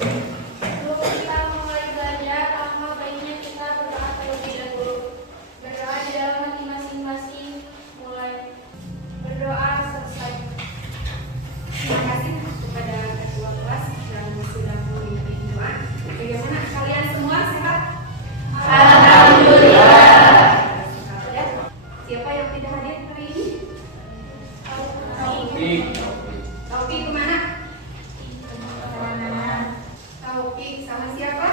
Sebelum kita mulai belajar, alangkah baiknya kita berdoa terlebih dahulu. Berdoa di dalam hati masing-masing, mulai berdoa selesai. Terima kasih kepada ketua kelas yang sudah memimpin doa. Bagaimana kalian semua sehat? Alhamdulillah. Ya. Siapa yang tidak hadir hari ini? Taufik kemana? Taufik sama siapa?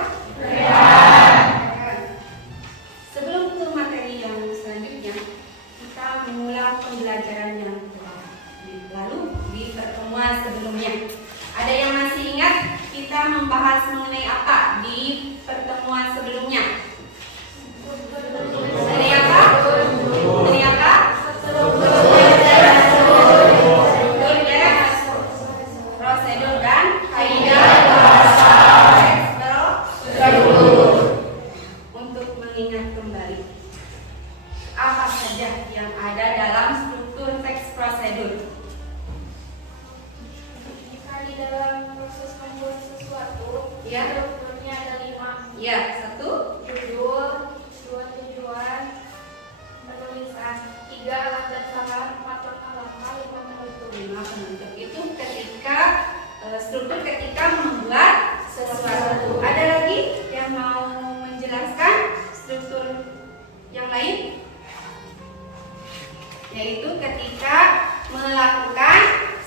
Sebelum ke materi yang selanjutnya, kita mengulang pembelajaran yang lalu di pertemuan sebelumnya. Ada yang masih ingat kita membahas mengenai apa di pertemuan sebelumnya? Mengenai apa? Mengenai apa? Prosedur dan kaidah bahasa. Untuk mengingat kembali, apa saja yang ada dalam struktur teks prosedur? Jika di dalam proses membuat sesuatu, Ya. strukturnya ada 5. Ya, 1, Judul, 2 tujuan, penulisan, 3 alat dan bahan, 4 langkah-langkah, 5 penutup. 5 penutup. Itu ketika struktur ketika membuat sesuatu. Ada lagi yang mau menjelaskan struktur yang lain? Yaitu ketika melakukan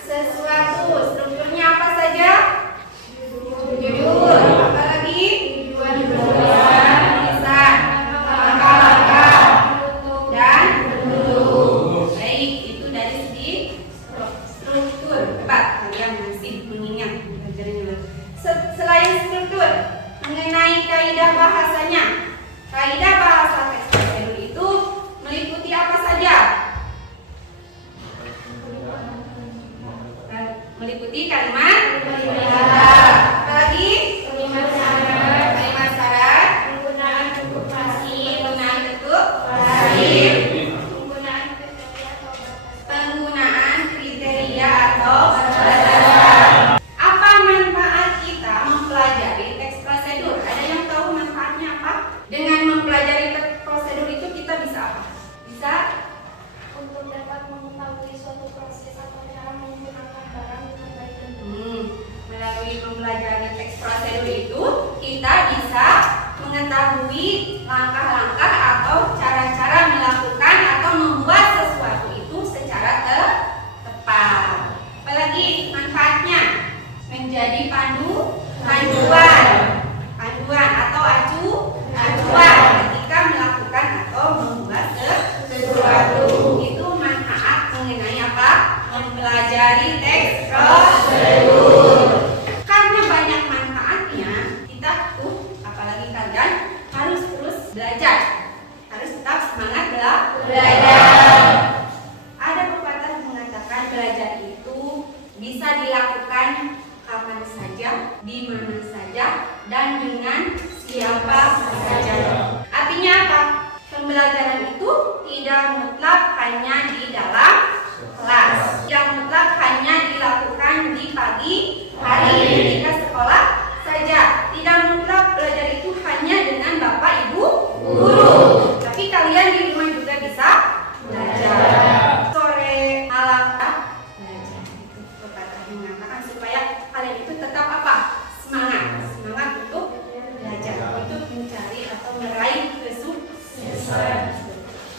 sesuatu. Strukturnya apa saja? Judul. Apa lagi? Tulisan, langkah-langkah, dan penutup. Baik, itu dari segi struktur. Hebat, kalian masih mengingat pelajarannya. Selain struktur, mengenai kaidah bahasanya. Kaidah bahasa teks prosedur itu meliputi apa saja? Meliputi kalimat, apa lagi? Kalimat syarat, Penggunaan cukup pasif, penggunaan bentuk pasif, penggunaan kriteria penggunaan kriteria atau atau batasan. Apa manfaat kita mempelajari teks prosedur? Ada yang tahu manfaatnya apa? Dengan mempelajari teks prosedur itu kita bisa apa? Bisa untuk dapat mengetahui suatu proses atau cara menggunakan barang dengan baik dan benar. Melalui pembelajaran teks prosedur itu kita bisa mengetahui langkah-langkah atau cara-cara melakukan atau membuat sesuatu itu secara tepat. Apalagi manfaatnya menjadi panduan atau acuan ketika melakukan atau membuat sesuatu. Itu manfaat mengenai apa? Mempelajari teks prosedur. Karena banyak manfaatnya, kita apalagi kalian harus terus belajar. Harus tetap semangat belajar. Ada pepatah mengatakan belajar itu bisa dilakukan kapan saja, di mana saja, dan dengan siapa saja. Artinya apa? Pembelajaran itu tidak mutlak hanya di dalam kelas. Tidak mutlak hanya dilakukan di pagi hari ketika sekolah saja. Tidak mutlak belajar itu hanya dengan bapak ibu guru. Tapi kalian di rumah juga bisa belajar. Sore malam belajar. Itu pepatah mengatakan supaya kalian itu tetap apa? Semangat untuk belajar, untuk mencari atau meraih kesuksesan.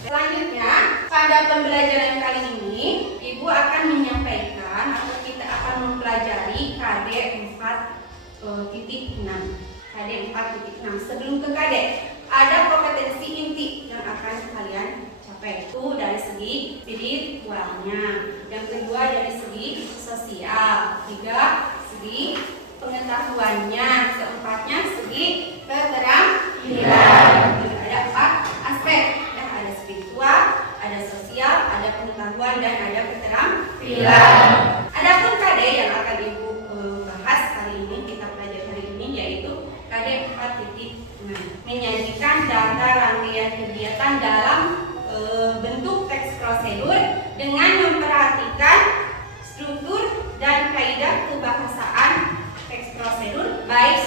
Selanjutnya, pada pembelajaran kali ini, Ibu akan menyampaikan atau kita akan mempelajari KD 4.6. KD 4.6. Sebelum ke KD, ada kompetensi inti yang akan kalian capai. Itu dari segi spiritualnya. Yang kedua dari segi sosial. 3 segi pengetahuannya. Keempatnya segi keterampilan. Ada 4 aspek. Ada spiritual, ada sosial, ada pengetahuan, dan ada keterampilan. Adapun KD yang akan Ibu bahas hari ini, kita pelajari hari ini, yaitu KD 4.6. Menyajikan data rangkaian kegiatan dalam bentuk teks prosedur dengan memperhatikan struktur dan kaidah kebahasaan teks prosedur baik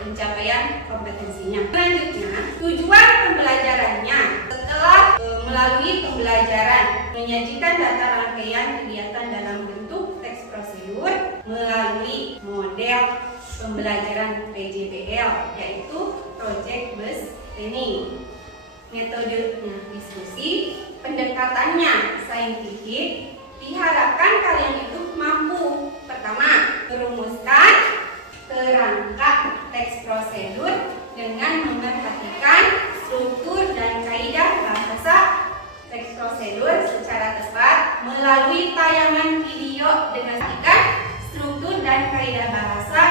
pencapaian kompetensinya. Selanjutnya, tujuan pembelajarannya setelah melalui pembelajaran menyajikan data rangkaian kegiatan dalam bentuk teks prosedur melalui model pembelajaran PJBL, yaitu Project Based Learning. Metodenya diskusi, pendekatannya saintifik. Diharapkan kalian itu mampu pertama merumuskan kerangka teks prosedur dengan memperhatikan struktur dan kaidah bahasa teks prosedur secara tepat melalui tayangan video dengan memperhatikan struktur dan kaidah bahasa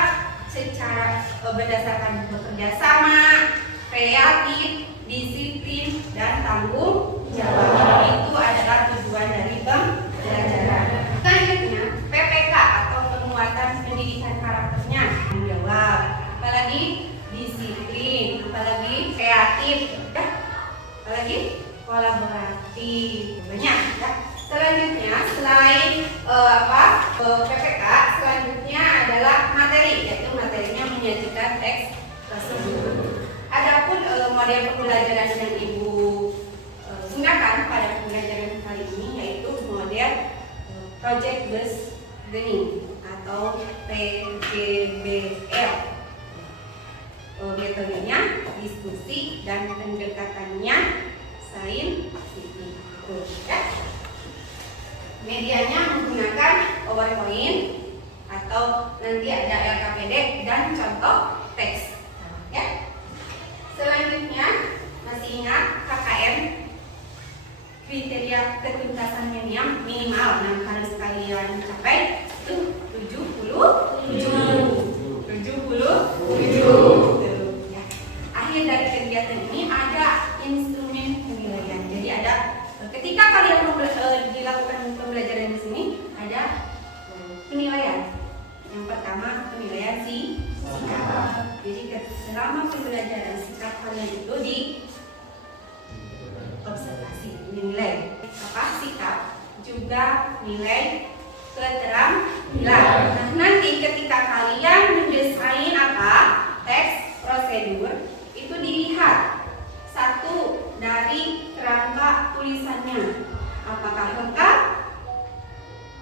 secara berdasarkan bekerja sama, kreatif, disiplin, dan tanggung jawab. Itu adalah tujuan dari pembelajaran. Selanjutnya, PPK atau penguatan pendidikan karakternya menjawab. Apalagi disiplin, apalagi kreatif, ya. Apalagi kolaboratif. Banyak ya. Selanjutnya, selain PPK, selanjutnya adalah materi, yaitu materinya menyajikan teks tersebut. Adapun model pembelajaran yang Ibu gunakan pada pembelajaran kali ini yaitu model Project Based Learning atau PJBL. Metodenya diskusi dan pendekatannya saintifik. Ya. Medianya menggunakan PowerPoint atau nanti ada LKPD dan contoh teks. Ya. Selanjutnya, masih ingat KKM, kriteria ketuntasannya yang minimal yang harus kalian capai itu 77. Ya. Akhir dari kegiatan ini ada instrumen penilaian. Jadi ada ketika kalian dilakukan pembelajaran di sini ada penilaian. Yang pertama penilaian sikap. Jadi selama pembelajaran sikap kalian itu di observasi, dinilai apa sikap, juga nilai keterampilan. Nah, nanti ketika kalian mendesain teks prosedur itu dilihat satu dari kerangka tulisannya, apakah lengkap,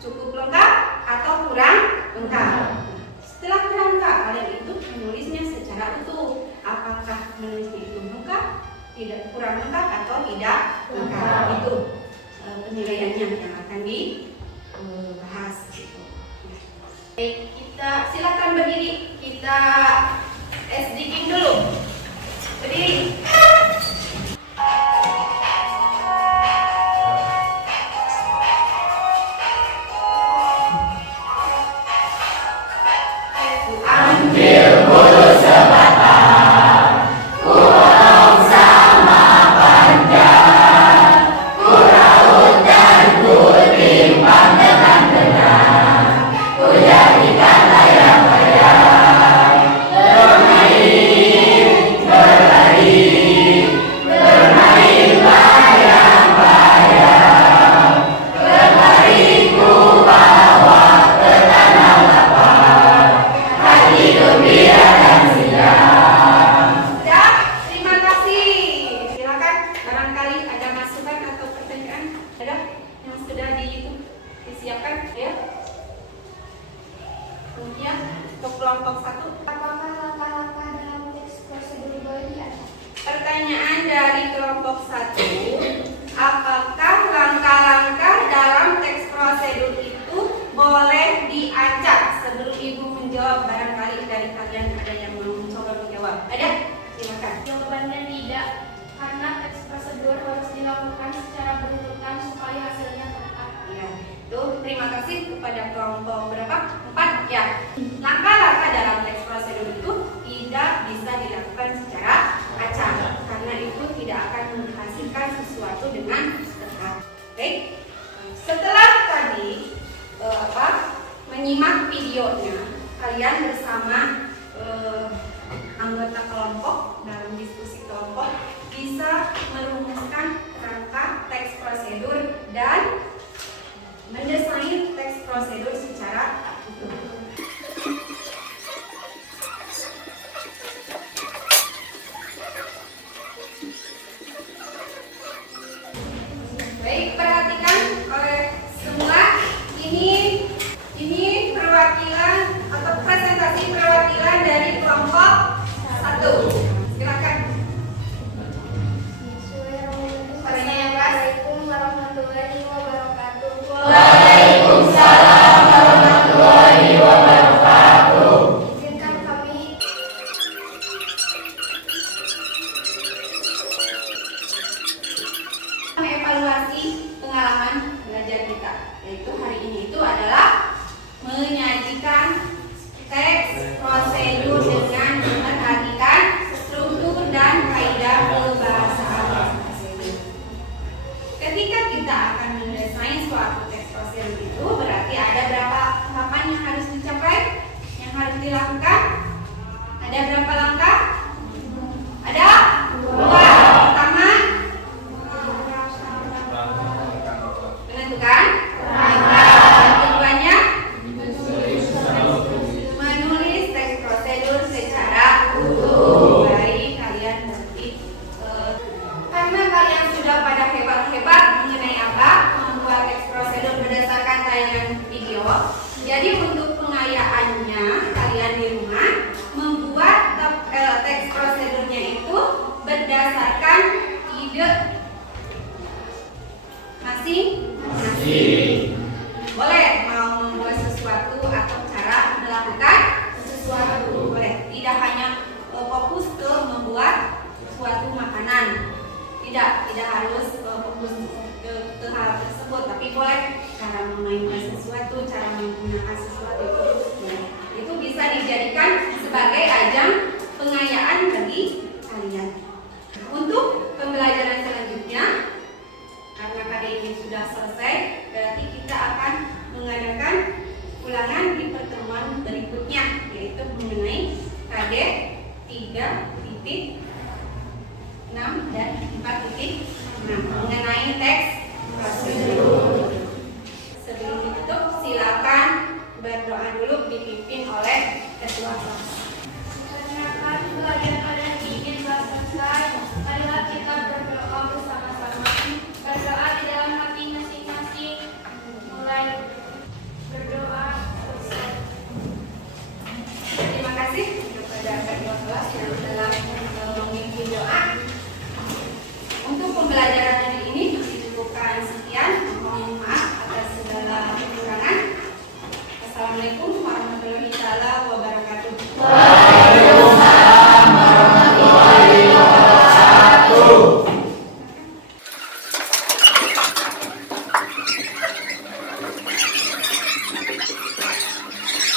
cukup lengkap, atau kurang lengkap. Setelah kerangka, kalian itu menulisnya secara utuh. Apakah menulisnya itu lengkap, tidak kurang lengkap, atau tidak lengkap. Itu penilaiannya yang akan dibahas. Baik, kita silakan berdiri. Kita SDG dulu. Berdiri. Ambil bulu sebatang, kurang sama panjang, ku raut dan ku timbang dengan benar, ku jadikan layang-layang, bermain, berlari, bermain layang-layang, berlari ku bawa ke tanah lapang, hati gembira dan siang. Sudah, terima kasih. Silakan barangkali ada masukan atau pertanyaan ada yang sudah disiapkan ya. Kemudian untuk kelompok 1, Apakah langkah-langkah dalam teks prosedur boleh diatur? pertanyaan dari kelompok 1, apakah langkah-langkah dalam teks prosedur itu boleh diacak? Sebelum Ibu menjawab, barangkali dari kalian ada yang mau mencoba menjawab. Ada? Silakan. Jawabannya tidak, karena teks prosedur harus dilakukan secara berurutan supaya hasilnya tepat. Ya, itu terima kasih kepada kelompok berapa? 4 ya. Langkah-langkah dalam teks prosedur itu tidak bisa dilakukan secara acak karena itu tidak akan menghasilkan sesuatu dengan tepat. Baik. Setelah tadi menyimak videonya, kalian bersama anggota kelompok dalam diskusi kelompok bisa merumuskan kerangka teks prosedur dan mendesain teks prosedur secara utuh. ini itu adalah menyajikan teks prosedur dengan memperhatikan struktur dan kaidah kebahasaan. Ketika kita akan mendesain suatu teks prosedur itu berarti ada berapa tahapan yang harus dicapai, yang harus dilakukan? Ada berapa langkah? Ada 2. Pertama, menentukan langkah. Keduanya, menulis teks prosedur secara utuh. Baik, kalian ngerti. Karena kalian sudah pada hebat-hebat mengenai apa membuat teks prosedur berdasarkan tayangan video, jadi untuk pengayaannya kalian di rumah membuat teks prosedurnya itu berdasarkan ide masing-masing. Boleh mau membuat sesuatu atau cara melakukan sesuatu. Boleh. Tidak hanya fokus ke membuat suatu makanan. Tidak harus fokus ke hal tersebut, tapi boleh cara memainkan sesuatu, cara menggunakan sesuatu itu bisa dijadikan sebagai ajang pengayaan bagi kalian. Untuk pembelajaran selanjutnya, karena KD ini sudah selesai, berarti kita akan mengadakan ulangan di pertemuan berikutnya, yaitu mengenai KD 3.6 dan 4.6 mengenai teks prosedur. Sebelum ditutup, silakan berdoa dulu dipimpin oleh ketua kelas. Perkenalkan, pelajaran pada hari ini telah selesai. Marilah kita berdoa bersama-sama. Berdoa di dalam hati masing-masing. Mulai berdoa selesai. Terima kasih kepada ketua kelas yang telah memimpin doa. Untuk pembelajaran hari ini dicukupkan sekian. Mohon maaf atas segala kekurangan. Assalamualaikum